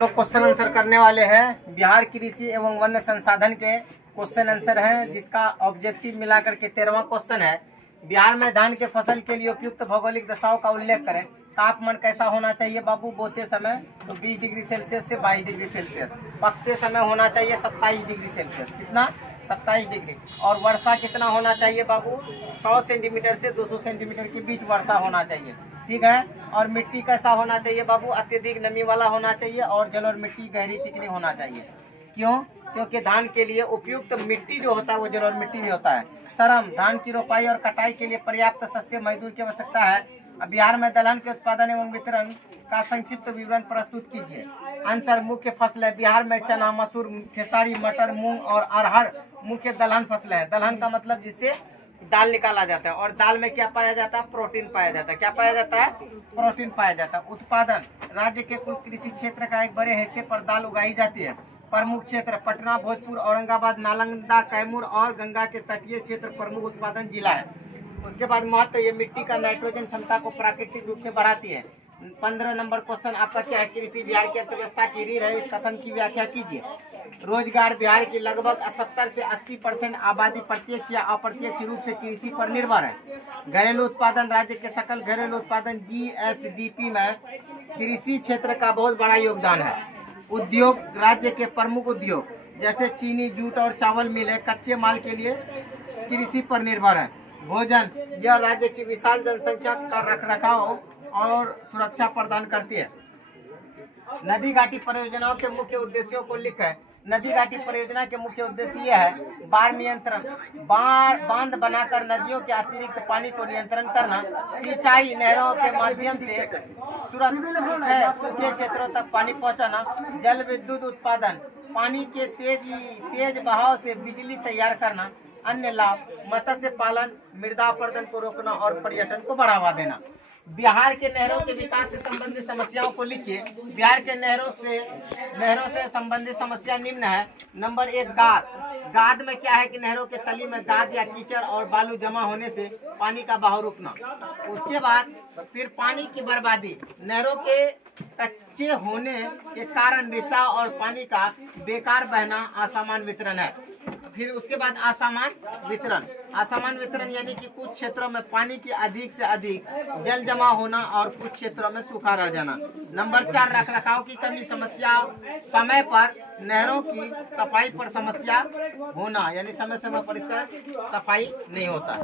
तो question answer करने वाले हैं बिहार कृषि एवं वन्य संसाधन के क्वेश्चन आंसर हैं, जिसका ऑब्जेक्टिव मिलाकर के 13वां क्वेश्चन है। बिहार में धान के फसल के लिए उपयुक्त भौगोलिक दशाओं का उल्लेख करें। तापमान कैसा होना चाहिए बाबू? बोते समय तो 20 डिग्री सेल्सियस से 22 डिग्री सेल्सियस। पकते समय होना चाहिए 27 डिग्री सेल्सियस। कितना? 27 डिग्री। और वर्षा कितना होना चाहिए बाबू? 100 सेंटीमीटर से 200 सेंटीमीटर के बीच वर्षा होना चाहिए। ठीक है। और मिट्टी कैसा होना चाहिए बाबू? अत्यधिक नमी वाला होना चाहिए और जल और मिट्टी गहरी चिकनी होना चाहिए। क्यों? क्योंकि धान के लिए उपयुक्त मिट्टी जो होता है वो जल और मिट्टी भी होता है। श्रम, धान की रोपाई और कटाई के लिए पर्याप्त सस्ते मजदूर की आवश्यकता है। बिहार में दलहन के उत्पादन एवं वितरण का संक्षिप्त विवरण प्रस्तुत कीजिए। आंसर, मुख्य फसलें बिहार में चना, मसूर, खेसारी, मटर, मूंग और अरहर मुख्य दलहन फसलें हैं। दलहन का मतलब जिससे दाल निकाला जाता है, और दाल में क्या पाया जाता है? प्रोटीन पाया जाता है। क्या पाया जाता है? प्रोटीन पाया जाता है। उत्पादन, राज्य के कुल कृषि क्षेत्र का एक बड़े हिस्से पर दाल उगाई जाती है। प्रमुख क्षेत्र पटना, भोजपुर, औरंगाबाद, नालंदा, कैमूर और गंगा के तटीय क्षेत्र प्रमुख उत्पादन जिला है। उसके बाद महत्व, ये मिट्टी का नाइट्रोजन क्षमता को प्राकृतिक रूप से बढ़ाती है। 15 नंबर क्वेश्चन आपका क्या है? कृषि बिहार की अर्थव्यवस्था की रीढ़ है, इस कथन की व्याख्या कीजिए। रोजगार, बिहार की लगभग 70 से 80% आबादी प्रत्यक्ष या अप्रत्यक्ष रूप से कृषि पर निर्भर है। घरेलू उत्पादन, राज्य के सकल घरेलू उत्पादन GSDP में कृषि क्षेत्र का बहुत बड़ा योगदान है। उद्योग, राज्य के प्रमुख उद्योग जैसे चीनी, जूट और चावल मिलें कच्चे माल के लिए कृषि पर निर्भर है। भोजन, यह राज्य की विशाल जनसंख्या का रखरखाव और सुरक्षा प्रदान करती है। नदी घाटी परियोजनाओं के मुख्य उद्देश्यों को लिखें। नदी घाटी परियोजना के मुख्य उद्देश्य यह है: बाढ़ नियंत्रण, बांध बनाकर नदियों के अतिरिक्त पानी को नियंत्रण करना। सिंचाई, नहरों के माध्यम से सूखे क्षेत्रों तक पानी पहुंचाना। जल विद्युत उत्पादन, पानी के तेज बहाव से बिजली तैयार करना। अन्य लाभ, मत्स्य पालन, मृदा अपरदन को रोकना और पर्यटन को बढ़ावा देना। बिहार के नहरों के विकास से संबंधित समस्याओं को लिखिए। बिहार के नहरों से संबंधित समस्या निम्न है। नंबर 1, गाद में क्या है कि नहरों के तली में गाद या कीचड़ और बालू जमा होने से पानी का बहाव रुकना। उसके बाद फिर पानी की बर्बादी, नहरों के कच्चे होने के कारण रिसाव और पानी का बेकार बहना असमान वितरण है। फिर उसके बाद असामान्य वितरण यानी कि कुछ क्षेत्रों में पानी की अधिक से अधिक जल जमा होना और कुछ क्षेत्रों में सूखा रह जाना। नंबर 4, रखरखाव की कमी समस्या, समय पर नहरों की सफाई पर समस्या होना, यानी समय समय पर इसका सफाई नहीं होता।